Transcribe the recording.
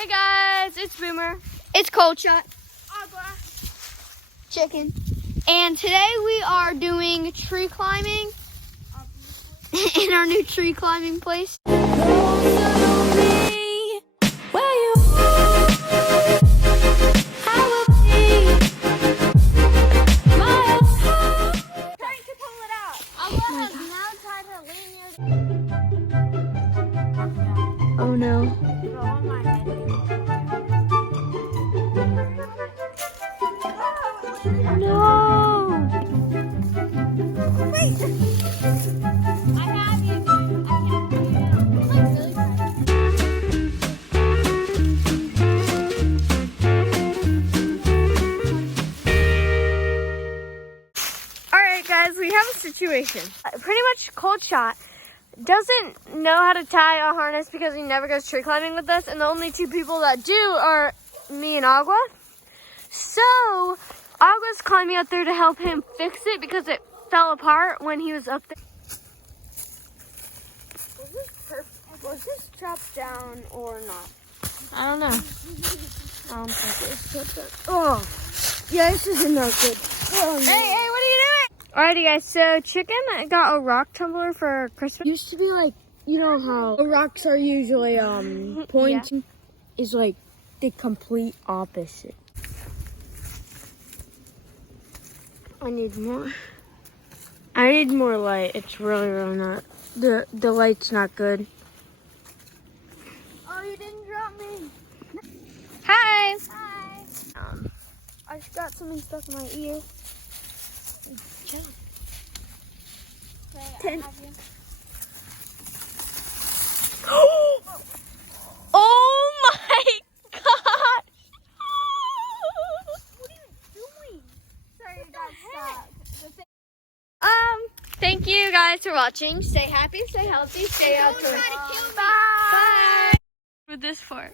Hey guys, it's Boomer. It's COLDSHOT. AQUA. Chicken. And today we are doing tree climbing in our new tree climbing place. Oh no. No. Wait. I have you, dude. I have you. It's like really private. Alright guys, we have a situation. Pretty much COLDSHOT doesn't know how to tie a harness because he never goes tree climbing with us, and the only two people that do are me and AQUA. So AQUA's climbing up there to help him fix it because it fell apart when he was up there. Was this strapped down or not? I don't know. I don't think it's strapped down. Oh, yeah, this isn't that good. Oh, no. Hey, what are you doing? Alrighty guys, so Chicken got a rock tumbler for Christmas. Used to be like, you know how rocks are usually pointing, Yeah. is like the complete opposite. I need more. I need more light. It's really not. The light's not good. Oh, you didn't drop me. Hi. Hi. I just got something stuck in my ear. Okay, 10. Oh my gosh! What are you doing? Sorry, you got stuck. Thank you guys for watching. Stay happy, stay healthy, stay outdoors. Don't try to kill me. Bye. Bye. With this for.